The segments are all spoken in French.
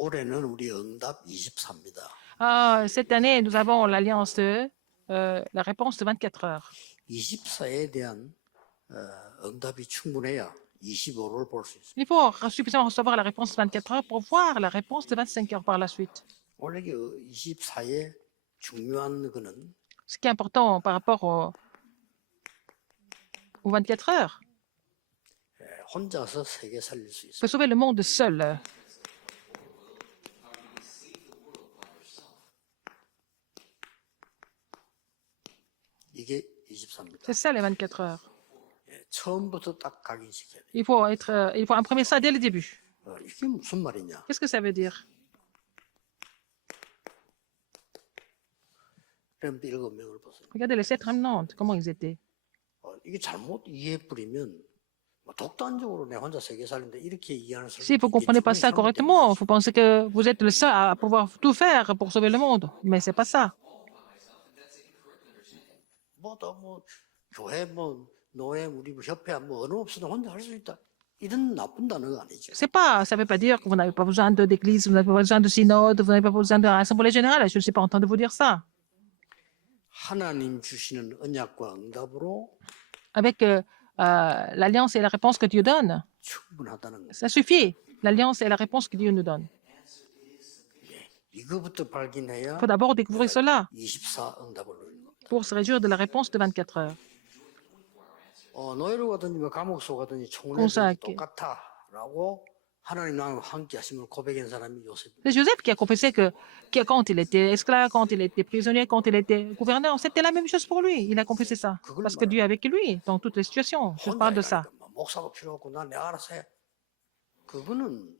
올해는 우리 응답 24입니다. Cette année, nous avons l'alliance la réponse de 24 heures. 24에 대한 응답이 충분해야 25를 볼 수 있습니다. Il faut suffisamment recevoir la réponse de 24 heures pour voir la réponse de 25 heures par la suite. 원래 24의 중요한 거는 Ce qui est important par rapport aux 24 heures, 혼자서 세계 살릴 수 il 있어요. faut sauver le monde seul. 이게 24입니다. C'est ça les 24 heures. 처음부터 딱 각인시켜야 돼요. Il faut imprimer ça dès le début. 이게 무슨 말이냐? Qu'est-ce que ça veut dire? 렘드 7명을 보세요. Regardez les 7 remnants, comment ils étaient. 이게 잘못 이해해 버리면 독단적으로 내 혼자 세계 살린다 이렇게 이해하는 사람. Si vous ne comprenez pas ça correctement, vous pensez que vous êtes le seul à pouvoir tout faire pour sauver le monde. Mais ce n'est pas ça. 뭐 교회 노예 우리 협회 어느 없어도 혼자 할 수 있다. 이런 나쁜 단어가 아니죠. Ça ne veut pas dire que vous n'avez pas besoin d'église, vous n'avez pas besoin de synode, vous n'avez pas besoin d'une assemblée générale. Je ne suis pas en train de vous dire ça. 하나님 주시는 언약과 응답으로 Avec l'alliance et la réponse que Dieu donne, 충분하다는 거. ça suffit. L'alliance et la réponse que Dieu nous donne. 이거부터 발견해야 Il faut d'abord découvrir cela 24 응답을 누리는 겁니다. pour se réjouir de la réponse de 24 heures. 노예로 가든지 감옥 속 가든지 공사할게. 총회든지 똑같아라고 하나님 나와 함께 하심을 고백한 사람이 요셉. C'est Joseph qui a confessé que quand il était esclave, quand il était prisonnier, quand il était gouverneur, c'était la même chose pour lui. Il a confessé ça. Parce que Dieu est avec lui dans toutes les situations. Je parle de ça. 목사가 필요 없고 난 내가 알아서 해. 그거는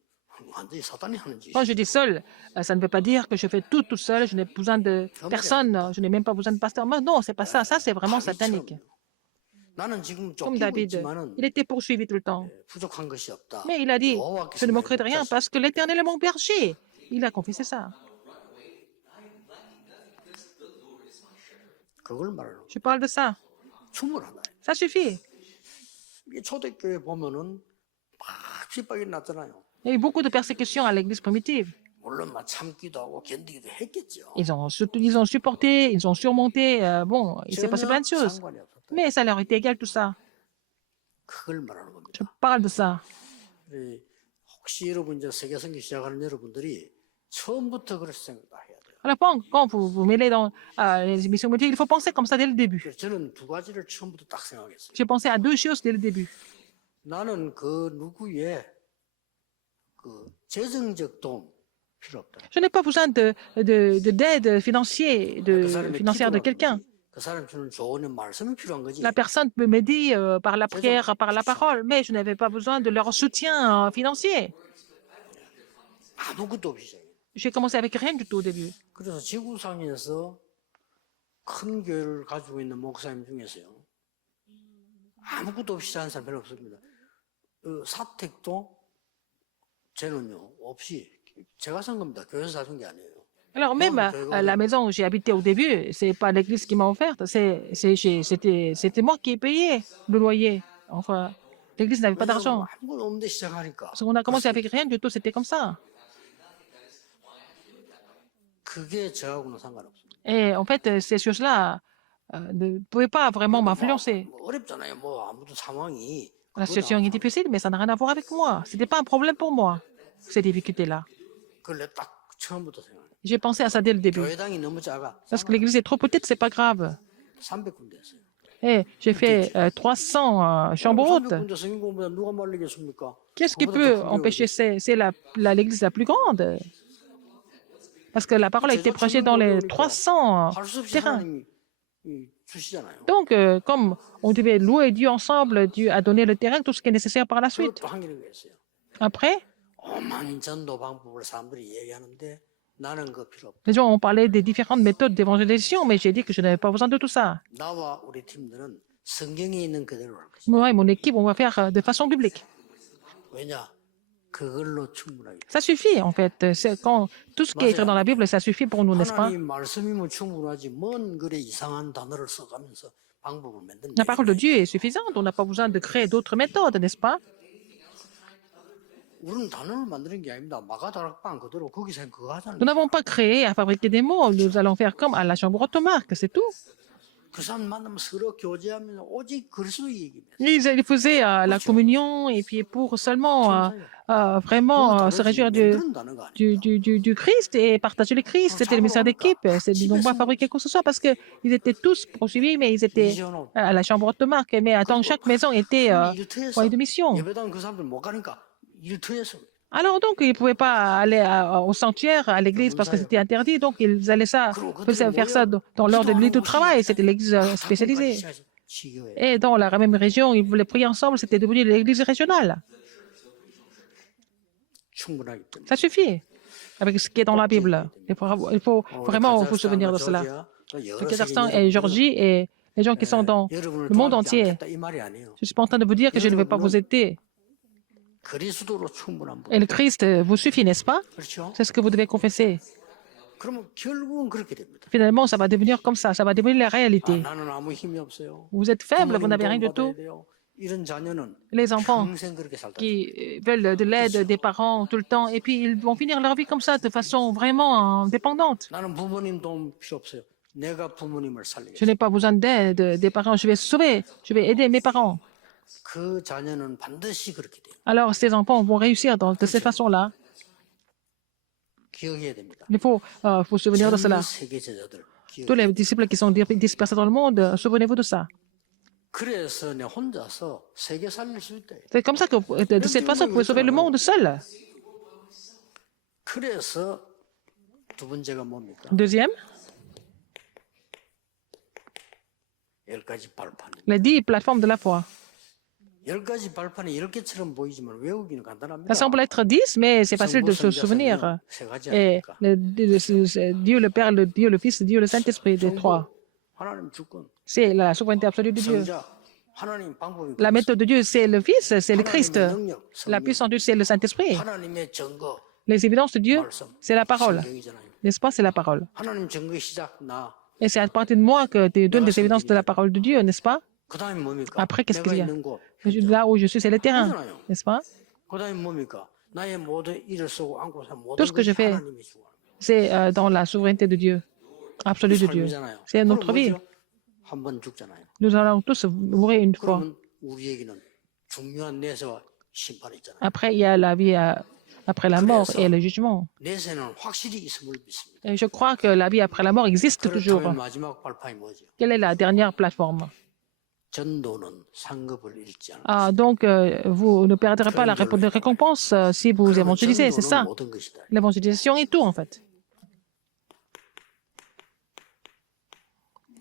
완전히 사단이 하는 짓이야. Quand je dis seul, ça ne veut pas dire que je fais tout seul, je n'ai besoin de personne, je n'ai même pas besoin de pasteur. Non, c'est pas ça. Ça, c'est vraiment satanique. 나는 지금 Comme 쫓기고 David, 있지만은 il était poursuivi tout le temps. 부족한 것이 없다. Mais il a dit, je ne manquerai de rien parce que l'Éternel est mon berger. Il a confessé ça. 그걸 말하는 Je parle de ça. 충분하다. Ça suffit. 이게 초대교회 보면은 막 핍박이 났잖아요. Il y a eu beaucoup de persécutions à l'église primitive. 물론 막 참기도 하고 견디기도 했겠죠. Ils ont supporté, ils ont surmonté. Bon, il s'est passé plein de choses. 상관이 없었다. Mais ça leur était égal tout ça. 그걸 말하는 겁니다. Je parle de ça. 혹시 여러분 이제 세계선교 시작하는 여러분들이 처음부터 그렇게 생각해야 돼요. Alors, quand vous vous mêlez dans les émissions multiples, il faut penser comme ça dès le début. 그래서 저는 두 가지를 처음부터 딱 생각했어요. J'ai pensé à deux choses dès le début. 나는 그 누구의 그 재정적 도움 필요 없다. Je n'ai pas besoin d'aide financière de quelqu'un. 그 사람 주는 조언의 말씀이 필요한 거지. La personne peut m'aider par la prière, par la parole, mais je n'avais pas besoin de leur soutien financier. 아무것도 없이 시작해요. J'ai commencé avec rien du tout au début. 그래서 지구상에서 큰 교회를 가지고 있는 목사님 중에서요. 아무것도 없이 시작한 사람 별로 없습니다. 사택도 저는요 없이 제가 산 겁니다. 교회에서 사준 게 아니에요. Alors même la maison où j'ai habité au début, c'est pas l'église qui m'a offerte, c'était moi qui ai payé le loyer. Enfin, l'église n'avait pas d'argent. 아무것도 없는데 시작하니까. Parce qu'on a commencé avec rien du tout, c'était comme ça. 그게 저하고는 상관없습니다. Et en fait, ces choses-là ne pouvaient pas vraiment m'influencer. 어렵잖아요. 뭐 아무도 상황이. La situation est difficile, mais ça n'a rien à voir avec moi. C'était pas un problème pour moi, ces difficultés-là. 그걸 딱 처음부터 생각해요. J'ai pensé à ça dès le début. 교회당이 너무 작아. Parce que l'église est trop petite, c'est pas grave. 300군데 했어요. Et j'ai fait 300 chambres hautes. 300군데 성경 공부다 누가 말리겠습니까? Qu'est-ce qui peut empêcher? C'est l'église la plus grande. Parce que la parole a été prêchée dans les 300 terrains. 주시잖아요. Donc, comme on devait louer Dieu ensemble, Dieu a donné le terrain, tout ce qui est nécessaire par la suite. 또 한계는 거였어요. Après, 오만 전도 방법을 사람들이 얘기하는데 나는 그 필요 없다. les gens ont parlé des différentes méthodes d'évangélisation, mais j'ai dit que je n'avais pas besoin de tout ça. 나와 우리 팀들은 성경에 있는 그대로 할 것이다. Moi et mon équipe, on va faire de façon biblique. 왜냐? 그걸로 충분하게. Ça suffit, en fait. Tout ce qui est écrit dans la Bible, ça suffit pour nous, n'est-ce pas? 하나님 말씀이면 충분하지. 뭔 그래 이상한 단어를 써가면서 방법을 만든다. La parole de Dieu est suffisante. On n'a pas besoin de créer d'autres méthodes, n'est-ce pas? 우리는 단어를 만드는 게 아닙니다. 마가다락방 그대로 거기서 그거 하자는 Nous 거예요. n'avons pas créé à fabriquer des mots. Nous allons faire comme à la chambre automarque, c'est tout. 그 사람 만나면 서로 교제하면 오직 그리스도의 얘기입니다. Ils faisaient la communion et puis pour seulement vraiment se réjouir 만드는 단어가 아닙니다. du Christ et partager le Christ. C'était le mystère d'équipe. Ils n'ont pas fabriqué quoi que ce soit parce qu'ils étaient tous poursuivis, mais ils étaient à la chambre automarque. Mais attends, chaque maison était 일터에서 foyer de mission. 예배당 그 사람들 못 가니까 일터에서 Alors donc, ils ne pouvaient pas aller au sanctuaire, à l'église, parce que c'était interdit. Donc, ils allaient faisaient faire ça dans leur lit de travail. C'était l'église spécialisée. 지교회. Et dans la même région, ils voulaient prier ensemble. C'était devenu l'église régionale. 충분하기 때문에. Ça suffit avec ce qui est dans la Bible. Il faut vraiment vous souvenir de cela. Le Kazakhstan et Géorgie et les gens qui sont dans le monde entier. 이 말이 아니에요. Je ne suis pas en train de vous dire que je ne vais pas vous aider. 그리스도로 충분한 분. Et le Christ vous suffit, n'est-ce pas? 그렇죠? C'est ce que vous devez confesser. 그러면 결국은 그렇게 됩니다. Finalement, ça va devenir comme ça va devenir la réalité. 나는 아무 힘이 없어요. Vous êtes faible, vous n'avez rien du 부모님 tout. 도움받아야 돼요. 이런 자녀는 Les enfants 평생 그렇게 살다. qui veulent de l'aide des parents tout le temps, et puis ils vont finir leur vie comme ça, de façon vraiment dépendante. 나는 부모님 도움 필요 없어요. 내가 부모님을 Je 살리겠어요. n'ai pas besoin d'aide des parents, je vais sauver, je vais aider mes parents. 그 자녀는 반드시 그렇게 돼요. Alors ces enfants vont réussir de cette façon-là. 기억해야 됩니다. Il faut vous souvenir de 전 cela. 세계 제자들 기억. Tous les disciples qui sont dispersés dans le monde, souvenez-vous de ça. 그래서 내 혼자서 세계 살릴 수 있다. C'est comme ça que de cette façon, vous pouvez sauver le monde seul. 그래서 두 번째가 뭡니까? Deuxième, 10가지 발판. les 10 plateformes de la foi. 10가지 발판이 10개처럼 보이지만 외우기는 간단합니다. Ça semble être 10, mais c'est facile de se souvenir. 세 가지 Et 아닙니까? Dieu le Père, le Dieu le Fils, Dieu le Saint-Esprit, des trois. 하나님 주권, C'est la souveraineté absolue de Dieu. 성자, 하나님 방법이 La méthode de Dieu, c'est le Fils, c'est le Christ. 하나님의 능력, La 성령, puissance de Dieu, c'est le Saint-Esprit. 하나님의 증거, Les évidences de Dieu, 말씀, c'est la parole. 성경이잖아요. N'est-ce pas? C'est la parole. 하나님 증거의 시작 나. Et c'est à partir de moi que tu donnes des évidences de la parole de Dieu, n'est-ce pas? 그다음에 뭡니까? Après, qu'est-ce qu'il y a? 내가 있는 곳. Là où je suis, c'est le terrain, n'est-ce pas? 그다음에 뭡니까? 나의 모든 일을 쓰고 안고 산 모든 Tout ce que je 것이 fais, 하나님이 주고. C'est dans la souveraineté de Dieu, absolue de Dieu. C'est notre vie. 한번 죽잖아요. Nous allons tous mourir une fois. 그러면 우리에게는 중요한 내세와 심판이 있잖아요. Après, il y a la vie après la mort et le jugement. 내세는 확실히 있음을 믿습니다. Et je crois que la vie après la mort existe toujours. 그렇다면 마지막 발판이 뭐죠? Quelle est la dernière plateforme? 전도는 상급을 잃지 않아. Ah, donc, vous ne perdrez pas la récompense si vous évangélisez, c'est ça. 모든 것이다. L'évangélisation est tout, en fait.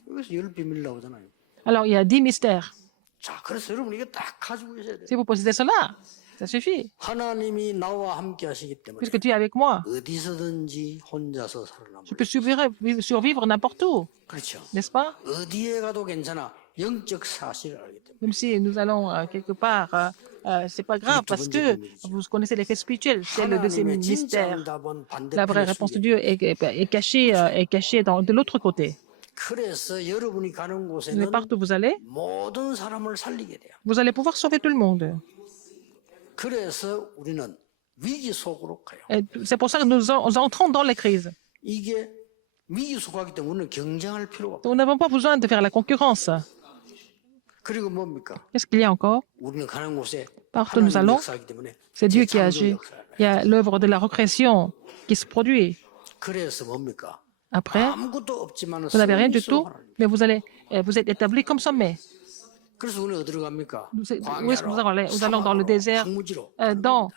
여기서 열 비밀 나오잖아요. Alors, il y a 10 mystères. 자, 그래서 여러분 이게 딱 가지고 계셔야 돼요. Si vous possédez cela, ça suffit. 하나님이 나와 함께 하시기 때문에 Puisque tu es avec moi, 어디서든지 혼자서 살아남을. je peux survivre n'importe où, 그렇죠. n'est-ce pas? 어디에 가도 괜찮아. 영적 사실을 알기 때문에. Même si nous allons quelque part, c'est pas grave parce que vous connaissez l'effet spirituel, c'est le deuxième 하나님의 진짜 mystère. 응답은 La vraie 반대편에 réponse de 숨겨. Dieu est cachée de l'autre côté. 그래서 여러분이 가는 Mais 곳에는 partout où vous allez, 모든 사람을 살리게 돼요. vous allez pouvoir sauver tout le monde. 그래서 우리는 위기 속으로 가요. Et c'est pour ça que nous entrons dans les crises. 이게 위기 속으로 가기 때문에 우리는 경쟁할 필요가 없어요. Nous n'avons pas besoin de faire la concurrence. 그리고 뭡니까? Qu'est-ce qu'il y a encore? 우리는 가는 곳에 Partout où nous 하나님 allons, 역사하기 때문에 c'est Dieu qui 재창조 agit. 역사를 Il y a l'œuvre de la recréation qui se produit. 그래서 뭡니까? Après, 아무것도 없지만 vous n'avez rien du tout, mais vous êtes établi comme sommet. 그래서 우리는 어디로 갑니까? Où est-ce que nous allons aller? Nous allons dans le désert, 황무지로. dans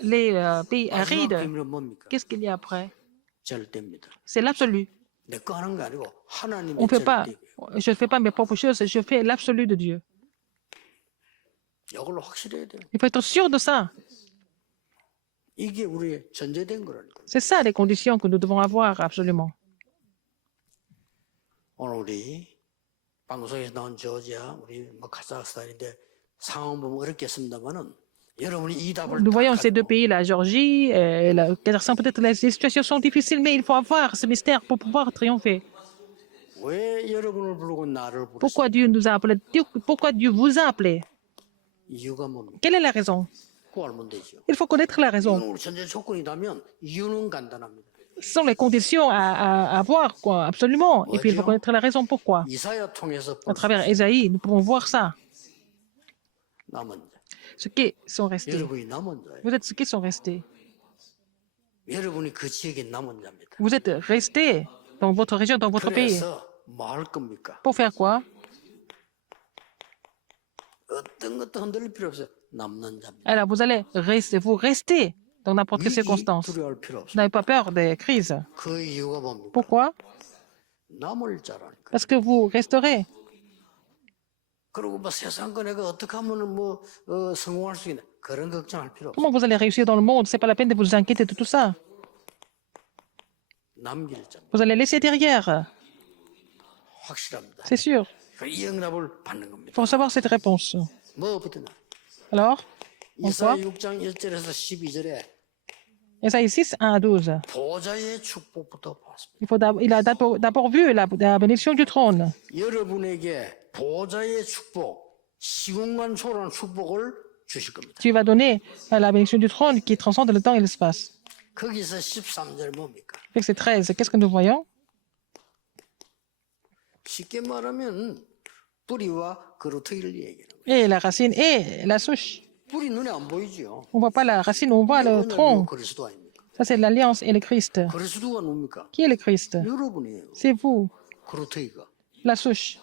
les pays 마지막 arides. 비밀은 뭡니까? Qu'est-ce qu'il y a après? 절대입니다. C'est l'absolu. 내 거 하는 거 아니고 하나님의 On fait pas, 절대. je ne fais pas mes propres choses, je fais l'absolu de Dieu. 이걸로 확실해야 돼요. Il faut être sûr de ça. 이게 우리의 전제된 거라니까. C'est ça les conditions que nous devons avoir absolument. 오늘 우리 방송에서 나온 조지아, 우리 뭐 카자흐스탄인데 상황 보면 어렵겠습니다만은 여러분이 이 답을 Nous voyons 딱 ces deux 가지고 pays, la Géorgie et le Kazakhstan, peut-être les situations sont difficiles, mais il faut avoir ce mystère pour pouvoir triompher. 왜 여러분을 부르고 나를 부르시? Pourquoi Dieu nous a appelés? Pourquoi Dieu vous a appelés? 이유가 뭡니까? Quelle est la raison? 그거 알면 되죠. Il faut connaître la raison. 이건 우리 전제 조건이라면 이유는 간단합니다. Ce sont les conditions à avoir, quoi, absolument. Et puis il faut connaître la raison pourquoi. 이사야 통해서 À travers Ésaïe, nous pouvons voir ça. 남은 자. Ceux qui sont restés. 여러분이 남은 자예요. Vous êtes ceux qui sont restés. 여러분이 그 지역에 남은 자입니다. Vous êtes restés dans votre région, dans votre pays. 그래서 뭐 할 겁니까? Pour faire quoi? 어떤 것도 흔들릴 필요 없어요. 남는 자입니다. Alors vous allez rester, vous restez dans n'importe quelle 위기 circonstance. 두려워할 필요 Vous 없어요. n'avez pas peur des crises. 그 이유가 뭡니까? Pourquoi? 남을 자라니까. Parce que vous resterez. 그리고 뭐 세상 거 내가 어떻게 하면은 뭐 성공할 수 있나 그런 걱정할 필요 없어요. Comment vous allez réussir dans le monde? C'est pas la peine de vous inquiéter de tout ça. 남길 자입니다. Vous allez laisser derrière. 확실합니다. C'est sûr. 이 응답을 받는 겁니다. Il faut savoir cette réponse. 뭐부터 나? Alors, on 이사야 voit 6장 1절에서 12절에 Ésaïe 6, 1 à 12. 보좌의 축복부터 봤습니다. Il a d'abord vu la bénédiction du trône. 여러분에게 보좌의 축복, 시공간 초월한 축복을 주실 겁니다. Tu vas donner la bénédiction du trône qui transcende le temps et l'espace. 거기서 13절 뭡니까? Verset 13, qu'est-ce que nous voyons? 쉽게 말하면 뿌리와 그루터기를 얘기하는 거예요. Et la racine et la souche. 뿌리 눈에 안 보이죠? On ne voit pas la racine, on voit le tronc. 그리스도 아닙니까? Ça, c'est l'alliance et le Christ. 그리스도가 누굽니까? Qui est le Christ? 여러분이에요. C'est vous, 그루터기가. la souche,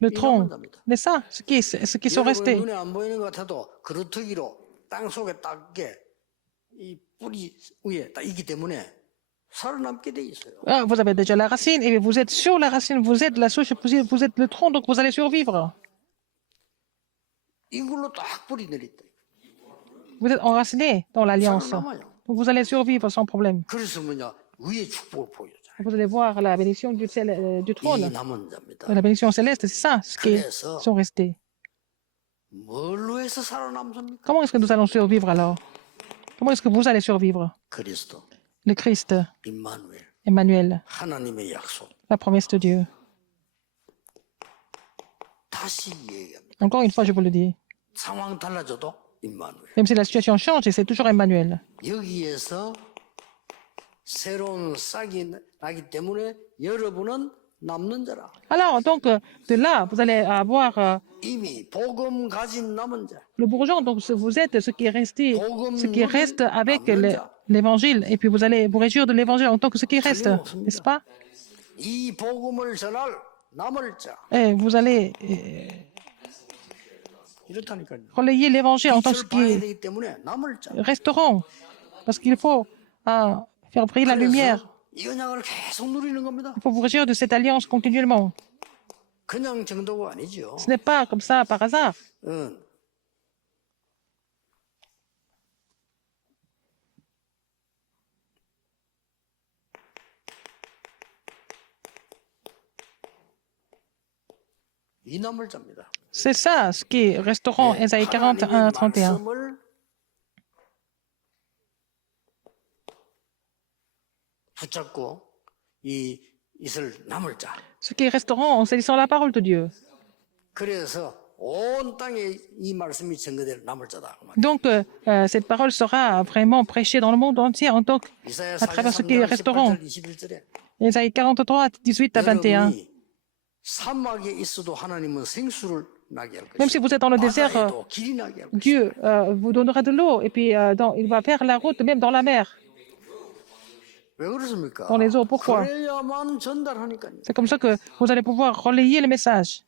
le tronc. C'est ça, ceux qui sont 여러분 restés. 눈에 안 보이는 것 같아도 그루터기로 땅 속에 딱게 이 뿌리 위에 딱 있기 때문에 살아남게 돼 있어요. Ah, vous avez déjà la racine et vous êtes sur la racine, vous êtes la souche, vous êtes le tronc, donc vous allez survivre. 이걸로 딱 뿌리 내렸다. Vous êtes enraciné dans l'alliance. 살아남아요. Donc vous allez survivre sans problème. 그래서 뭐냐 위의 축복을 보여줘. Vous allez voir la bénédiction du 이 trône. 남은 자입니다. La bénédiction céleste, c'est ça, ce qui 그래서 sont restés. 뭘로 해서 살아남습니까? Comment est-ce que nous allons survivre alors? Comment est-ce que vous allez survivre? 그리스도, Le Christ, 임마누엘, Emmanuel, 하나님의 약속. la promesse de Dieu. 다시 얘기합니다. Encore une fois, je vous le dis. 상황 달라져도 임마누엘. Même si la situation change, c'est toujours Emmanuel. 여기에서 새로운 싹이 나기 때문에 여러분은 남는 자라. Alors, donc, de là, vous allez avoir 이미 복음 가진 남은 자. le bourgeon. Donc, vous êtes ce qui est resté, 복음 ce qui reste avec 남는 자. l'évangile. Et puis, vous allez vous réjouir de l'évangile en tant que ce qui reste, n'est-ce pas? 이 복음을 전할 남을 자. Et vous allez 이렇다니까요. relayer l'évangile en tant que ce 빛을 봐야 qui 되기 때문에 남을 자. resteront. Parce qu'il faut faire briller la lumière. 그래서 이 언약을 계속 누리는 겁니다. Il faut vous réjouir de cette alliance continuellement. 그냥 정도가 아니죠. Ce n'est pas comme ça par hasard. 응. 이 남을 잡니다. C'est ça ce qui resteront, Ésaïe 41, 31. 말씀을 붙잡고 이 이슬 남을 자. Ce qui resteront en saisissant la parole de Dieu. 그래서 온 땅에 이 말씀이 전거될 남을 자다. Donc, cette parole sera vraiment prêchée dans le monde entier en tant 이사야 à travers ceux qui 43장 resteront. 18절 21절에 Ésaïe 43, 18 à 21. 여러분이 사막에 있어도 하나님은 생수를 나게 할 Même si 것이고 vous êtes dans le désert, 바다에도 길이 나게 할 것이고 Dieu vous donnera de l'eau et puis il va faire la route même dans la mer. 왜 그렇습니까? Dans les eaux, pourquoi? 그래야만 전달하니까요. C'est comme ça que vous allez pouvoir relayer le message.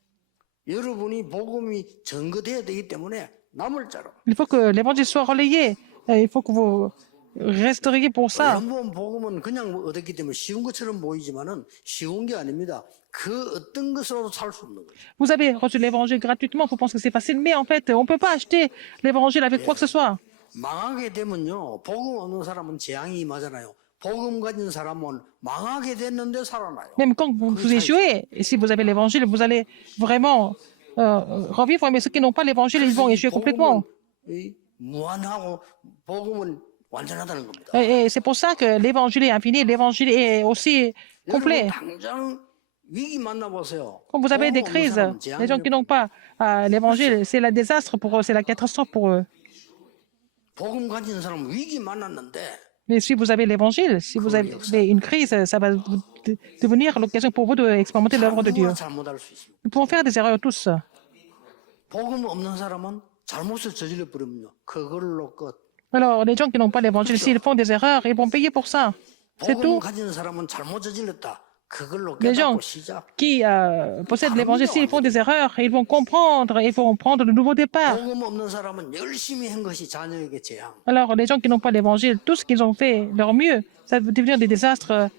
여러분이 복음이 전거돼야 되기 때문에 남을 자로. Il faut que l'évangile soit relayé. Il faut que vous resteriez pour ça. 한번 복음은 그냥 얻었기 때문에 쉬운 것처럼 보이지만은 쉬운 게 아닙니다. 그 어떤 것으로도 살 수 없는 거예요. Vous avez reçu l'évangile gratuitement, vous pensez que c'est facile, mais en fait, on ne peut pas acheter l'évangile avec quoi que ce soit. 망하게 되면요, 복음 없는 사람은 재앙이 임하잖아요. 복음 가진 사람은 망하게 됐는데 살아나요. Même quand vous échouez, et si vous avez l'évangile, vous allez vraiment revivre, mais ceux qui n'ont pas l'évangile, ils vont échouer complètement. 복음은 무한하고 복음은 완전하다는 겁니다. Et c'est pour ça que l'évangile est infini, l'évangile est aussi complet. 여러분 당장 위기 만나보세요. Quand vous avez des 복음 없는 crises, 사람은 les gens qui 재앙이에요. n'ont pas l'évangile, c'est le désastre pour eux, c'est la catastrophe pour eux. 복음 가진 사람은 위기 만났는데 Mais si vous avez l'évangile, si vous avez une crise, ça va devenir l'occasion pour vous d'expérimenter l'œuvre de Dieu. 누구나 잘못할 수 있습니다. Nous pouvons faire des erreurs tous. 복음 없는 사람은 잘못을 저질러 버리면요. 그걸로 끝. Alors, les gens qui n'ont pas l'évangile, s'ils font des erreurs, ils vont payer pour ça. C'est 복음 tout. 가진 사람은 잘못 저질렀다. 그걸로 Les gens 깨닫고 시작. qui possèdent l'évangile, s'ils font des erreurs, ils vont comprendre, ils vont prendre de nouveaux départs. 복음 없는 사람은 열심히 한 것이 자녀에게 재앙. Alors, les gens qui n'ont pas l'évangile, tout ce qu'ils ont fait leur mieux, ça va devenir des désastres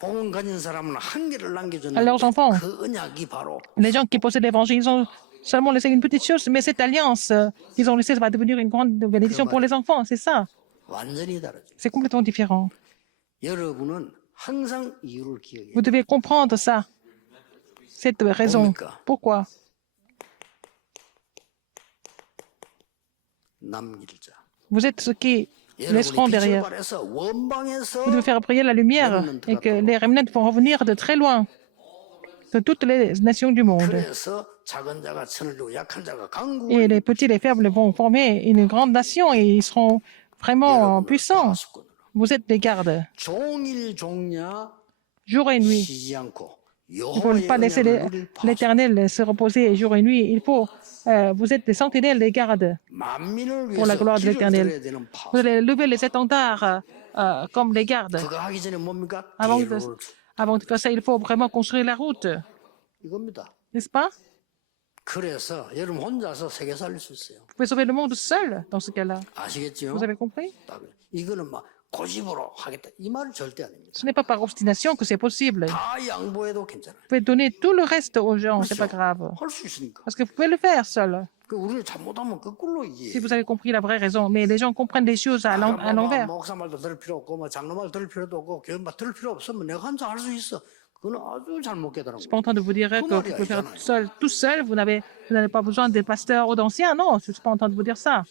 복음 가진 사람은 한계를 à 남겨줬는데 leurs enfants. 그 언약이 바로 Les gens qui possèdent l'évangile, ils ont seulement laissé une petite chose, mais cette alliance qu'ils ont laissée, ça va devenir une grande bénédiction pour les enfants. C'est ça. 완전히 다르죠. C'est complètement différent. 여러분은 항상 이유를 기억해야 Vous devez comprendre ça, cette raison. Pourquoi? 남길 자. Vous êtes ceux qui laisseront 여러분이 빛을 derrière. 발해서 원방에서 Vous devez faire briller la lumière et que les remnants vont revenir de très loin, de toutes les nations du monde. 그래서 작은 자가 천을 두고 약한 자가 강국을 Et les petits, les faibles vont former une grande nation et ils seront vraiment puissants. 파수꾼으로 Vous êtes des gardes, 종일 종야 jour et nuit. 쉬지 않고 Il ne faut 여호와의 pas laisser 언약을 누릴 파수꾼 l'Éternel se reposer jour et nuit. Il faut, vous êtes des sentinelles, des gardes. 만민을 pour la 위해서 gloire de 길을 l'Éternel. 들어야 되는 Vous 파수꾼. allez lever les étendards comme les gardes. 그거 하기 전에 뭡니까? Avant de, 대로를 avant de faire ça, il faut vraiment construire la route, 이겁니다. n'est-ce pas? 그래서 여러분 혼자서 세계 살릴 수 있어요. Vous pouvez sauver le monde seul dans ce cas-là. 아시겠죠? Vous avez compris? 이거는 막 고집으로 하겠다 이 말은 절대 아닙니다. Ce n'est pas par obstination que c'est possible. Vous 다 양보해도 괜찮아요. pouvez donner tout le reste aux gens, c'est pas grave. 할 수 있으니까. Parce que vous pouvez le faire seul, 그 우리는 잘못하면 거꾸로 si 이게. vous avez compris la vraie raison. Mais les gens comprennent les choses à l'envers. 목사 말도 들을 필요 없고 뭐 장로 말 들을 필요도 없고 교회 말 들을 필요 없으면 내가 혼자 할 수 있어. 그건 아주 잘못 깨달은 Je suis 거예요. pas en train de vous dire que vous pouvez faire tout seul, vous n'avez pas besoin des pasteurs ou d'anciens. Non, je suis pas en train de vous dire ça.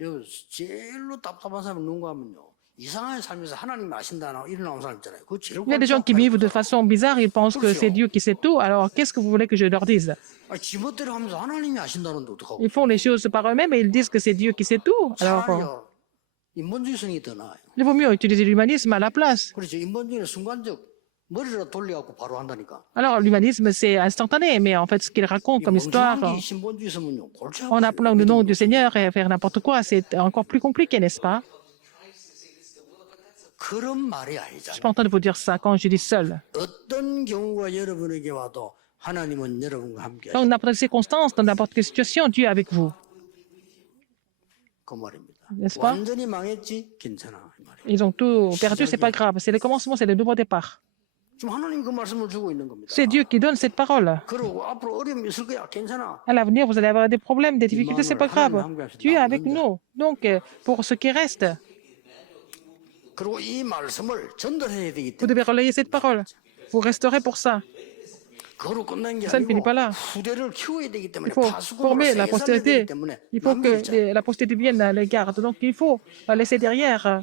여기 제일로 답답한 사람이 누군가 하면요. 이상하게 살면서 하나님이 아신다나 이런 사람 있잖아요. 그거 제일 Il y a des gens qui vivent de façon bizarre, ils pensent que c'est Dieu qui sait tout. Alors, qu'est-ce que vous voulez que je leur dise? 아니, 지멋대로 하면서 하나님이 아신다는데 어떡하고. Ils font les choses par eux-mêmes et ils disent que c'est Dieu qui sait tout. Alors, 차라리요. 인본주의성이 더 나아요. il vaut mieux utiliser l'humanisme à la place. 그렇죠. 인본주의는 순간적 머리를 돌려갖고 바로 한다니까. Alors, l'humanisme, c'est instantané, mais en fait, ce qu'il raconte comme histoire, 멍청한 게 신본주의 있으면요. 골치 en 아파요. appelant le nom du Seigneur et faire n'importe quoi, c'est encore plus compliqué, n'est-ce pas? 그런 말이 Je 아니잖아요. suis pas en train de vous dire ça quand je dis seul. 어떤 경우가 여러분에게 와도 하나님은 여러분과 함께 Dans n'importe quelle circonstance, dans n'importe quelle situation, Dieu est avec vous. 그 말입니다. N'est-ce pas? 완전히 망했지? 괜찮아. 이 말이에요. Ils ont tout perdu, c'est pas grave. C'est le commencement, c'est le nouveau départ. 지금 하나님 그 말씀을 주고 있는 겁니다. C'est Dieu qui donne cette parole. 그리고 앞으로 어려움이 있을 거야. 괜찮아. À l'avenir, vous allez avoir des problèmes, des difficultés, c'est pas grave. Dieu est avec nous. Donc, pour ce qui reste, 그리고 이 말씀을 전달해야 되기 vous 때문에 devez relayer cette parole. Vous resterez pour ça. 그거로 끝난 게 Ça ne finit 아니고 pas là. 후대를 키워야 되기 Il 때문에 faut 파수꾼으로 former la 세계 살려야 postérité. 되기 때문에 Il faut que 남기자. la postérité devienne les gardes. Donc, il faut laisser derrière à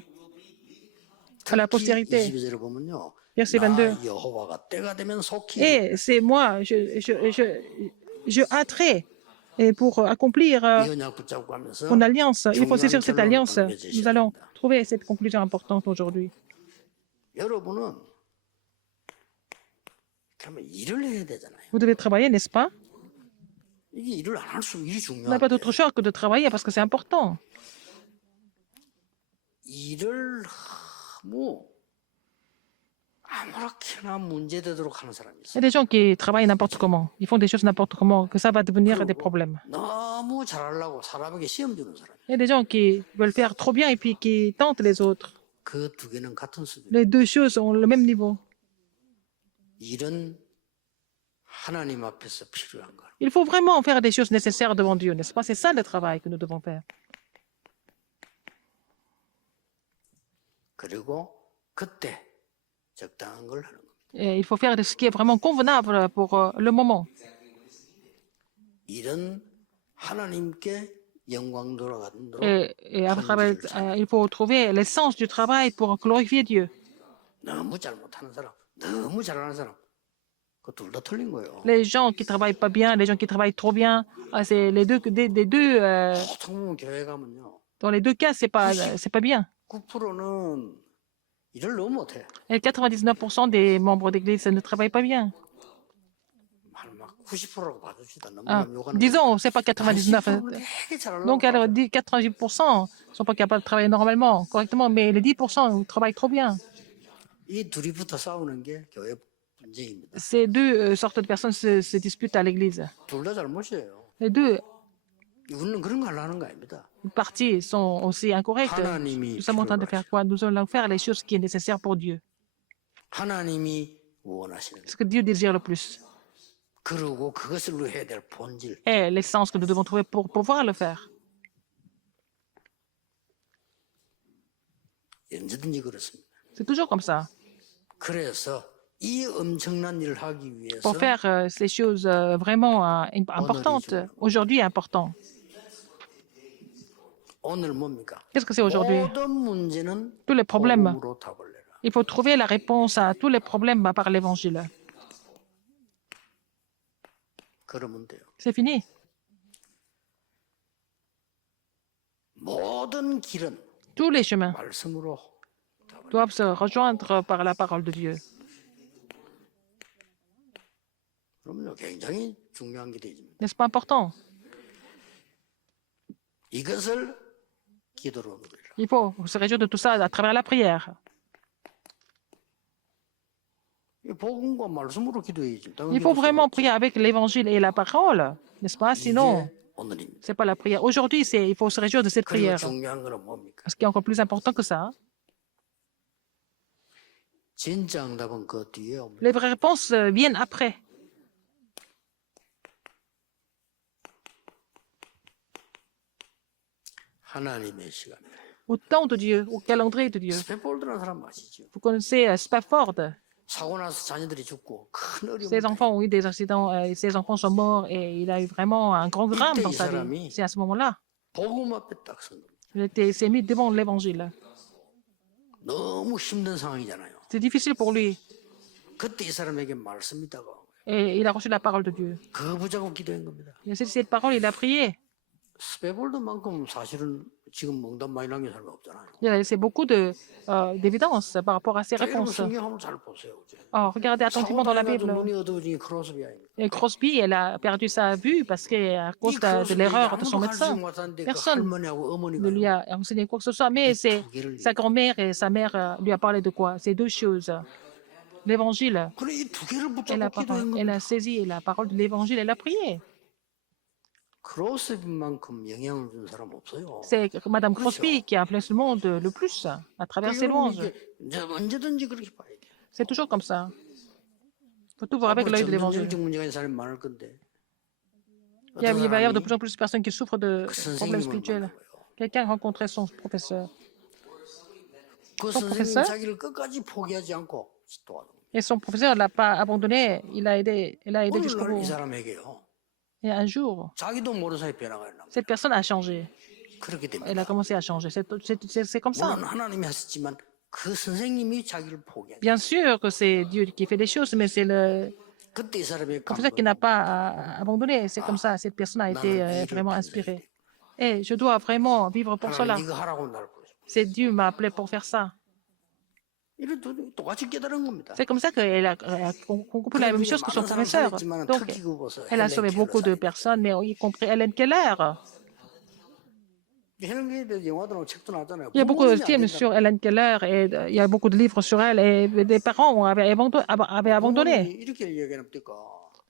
la 특히 postérité. 22절을 보면요. Verset 나 22. 여호와가 때가 되면 속히 Et c'est moi, je hâterai et pour accomplir 이 언약 붙잡고 하면서 mon alliance. Il faut saisir cette alliance. 결론을 Nous allons trouver cette conclusion importante aujourd'hui. 여러분은 그러면 일을 해야 되잖아요. Vous devez travailler, n'est-ce pas? 이게 일을 안 할 수 일이 On n'a pas 중요한데 d'autre choix que de travailler parce que c'est important. 일을 뭐 아무렇게나 문제되도록 하는 사람이 Il y 있어요. a des gens qui travaillent n'importe comment. Ils font des choses n'importe comment, que ça va devenir des problèmes. 너무 잘하려고 사람에게 시험 주는 사람. Il y a des gens qui veulent faire trop bien et puis qui tentent les autres. 그 두 개는 같은 수준. Les deux choses ont le même niveau. 일은 하나님 앞에서 필요한 걸. Il faut vraiment faire des choses nécessaires devant Dieu, n'est-ce pas? C'est ça le travail que nous devons faire. 그리고 그때 적당한 걸 하는 겁니다. Et il faut faire de ce qui est vraiment convenable pour le moment. 일은 하나님께 영광 돌아가도록 Et à travers, il faut trouver l'essence du travail pour glorifier Dieu. 너무 잘못하는 사람, 너무 잘하는 사람, 그 둘 다 틀린 거예요. Les gens qui travaillent pas bien, les gens qui travaillent trop bien, c'est les deux, des deux 보통 교회 가면요. Dans les deux cas, c'est pas bien. 9%는 일을 너무 못해. Et 99% des membres d'église ne travaillent pas bien. 막 90%라고 봐줍시다. Ah, 너무나 욕하는 disons, c'est pas 한 99. 10%는 되게 잘하려고 Donc, alors, 하죠. 90% ne sont pas capables de travailler normalement, correctement, mais les 10% travaillent trop bien. 이 둘이부터 싸우는 게 교회 분쟁입니다. Ces deux sortes de personnes se disputent à l'église. 둘 다 잘못이에요. Les deux 우리는 그런 거 하려는 거 아닙니다. parties sont aussi incorrectes. 하나님이 Nous sommes en train de 필요로 faire 하시고 quoi? Nous allons faire les choses qui sont nécessaires pour Dieu. 하나님이 원하시는 거. Ce que Dieu désire le plus. 그리고 그것을 해야 될 본질. Et l'essence que nous devons trouver pour pouvoir le faire. 언제든지 그렇습니다. C'est toujours comme ça. 그래서 이 엄청난 일을 하기 위해서 Pour faire ces choses vraiment importantes, aujourd'hui important. 오늘 뭡니까? Qu'est-ce que c'est aujourd'hui? 모든 문제는 Tous les problèmes. 복음으로 답을 내라. Il faut trouver la réponse à tous les problèmes par l'évangile. 그러면 돼요. C'est fini. 모든 길은 Tous les chemins 말씀으로 doivent se rejoindre par la parole de Dieu. 그럼요. 굉장히 중요한 길이죠. N'est-ce pas important? 이것을 기도로 누리라. Il faut se réjouir de tout ça à travers la prière. 이 복음과 말씀으로 기도해야지. Il faut vraiment prier avec l'évangile et la parole, n'est-ce pas? Sinon, 이게 오늘입니다. c'est pas la prière. Aujourd'hui, il faut se réjouir de cette 그리고 prière. 중요한 거는 뭡니까? Ce qui est encore plus important que ça, 진짜 응답은 그 뒤에 옵니다. les vraies réponses viennent après. 하나님의 시간. Au temps de Dieu, au calendrier de Dieu. 스페폴드라는 사람 아시죠? Vous connaissez Spafford. 사고 나서 자녀들이 죽고 큰 Ses 어려움. enfants ont eu des accidents, ses enfants sont morts et il a eu vraiment un grand drame dans sa vie. C'est à ce moment-là 복음 앞에 딱 선 겁니다. qu'il s'est mis devant l'évangile. 너무 힘든 상황이잖아요. C'est difficile pour lui. 그때 이 사람에게 말씀이 다가온 거예요. Et il a reçu la parole de Dieu. 그거 보자고 기도한 겁니다. Et cette parole, il a prié. 스페폴드만큼 사실은 지금 응답 많이 남긴 사람이 없잖아요. Il a laissé beaucoup d'évidence par rapport à ses 자, 여러분 réponses. 성경 한번 잘 보세요. 이제. Oh, regardez attentivement dans la 사고 Bible. 눈이 어두워진 크로스비 아닙니까? Et Crosby, elle a perdu sa vue parce qu'à cause de l'erreur de son médecin, personne ne lui a enseigné quoi que ce soit. Mais c'est sa grand-mère et sa mère lui a parlé de quoi? Ces deux choses. L'évangile 그래 이 두 개를 et la 붙잡고 parole. 기도한 Elle 겁니다. a saisi la parole de l'évangile, elle a prié. 크로스비만큼 영향을 준 사람 없어요. C'est Madame Crosby qui a influencé le monde le plus à travers ses 여러분 louanges. 이제 언제든지 그렇게 봐야 돼. C'est toujours comme ça. Il faut tout voir avec l'œil de l'évangile. 정신적 문제가 있는 사람이 많을 건데. Il va y avoir de 어떤 plus en plus de personnes qui souffrent de 사람이 그 problèmes 선생님을 spirituels. 만나고요. Quelqu'un rencontrait son professeur. 그 son 선생님 professeur? 자기를 끝까지 포기하지 않고 도와줍니다. Et son professeur ne l'a pas abandonné. Il a aidé jusqu'au 오늘날 이 bout. 사람에게요. Et un jour, 자기도 모르는 사이에 변화가 일어납니다. cette personne a changé. 그렇게 Elle 됩니다. a commencé à changer. C'est comme ça. 물론 하나님이 하셨지만 그 선생님이 자기를 포기하지. Bien sûr que c'est Dieu qui fait les choses, mais c'est le 그때 이 사람의 professeur qui n'a pas abandonné. C'est comme ça. Cette personne a été vraiment inspirée. Et je dois vraiment vivre pour cela. 하나님 이거 하라고 날 부르셨어. C'est Dieu m'a appelé pour faire ça. 이래 똑같이 깨달은 겁니다. C'est comme ça qu'elle a compris la même chose que son professeur. Donc, elle a sauvé beaucoup de personnes, mais y compris Helen Keller. 헬렌에 대해서 영화도 책도 나왔잖아요. Il y a beaucoup de films sur Helen Keller et il y a beaucoup de livres sur elle et des parents avaient abandonné. 이렇게 얘기합니까?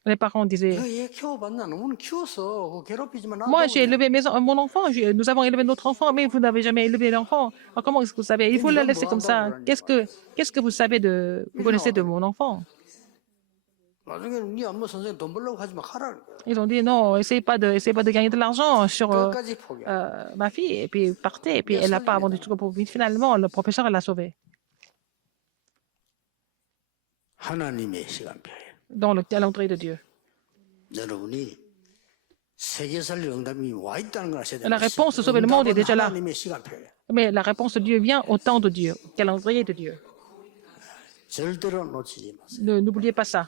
Les parents disaient, 얘 키워봤나? 너무는 키웠어. 그거 괴롭히지만 moi j'ai élevé mon enfant, nous avons élevé notre enfant, mais vous n'avez jamais élevé l'enfant. Alors, comment est-ce que vous savez? Il faut le laisser comme ça. Qu'est-ce que vous savez vous connaissez de mon enfant? 나중에 네 엄마 선생님 돈 벌려고 하지 마. 하라는 거야. Ils ont dit non, essayez pas de gagner de l'argent sur 끝까지 포기. ma fille. Et puis partez. Et puis elle n'a pas abandonné tout pour vite. Finalement, le professeur l'a sauvée 하나님의 시간표예요. dans le calendrier de Dieu. 여러분이 세계 살릴 응답이 와 있다는 걸 아셔야 돼요. La réponse de sauver le monde est déjà là. 하나님의 시간표예요. Mais la réponse de Dieu vient au temps de Dieu, au calendrier de Dieu. 절대로 놓치지 마세요. N'oubliez pas ça.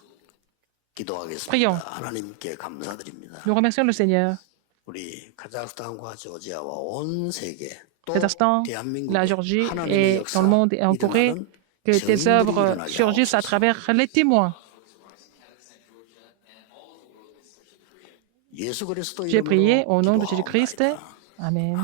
기도하겠습니다. Prions. 하나님께 감사드립니다. Nous remercions le Seigneur. 우리 카자흐스탄과 조지아와 온 세계 Kazakhstan, la Géorgie et dans le monde et en Corée, que tes œuvres surgissent à travers les témoins. J'ai prié au nom de Jésus-Christ. Amen.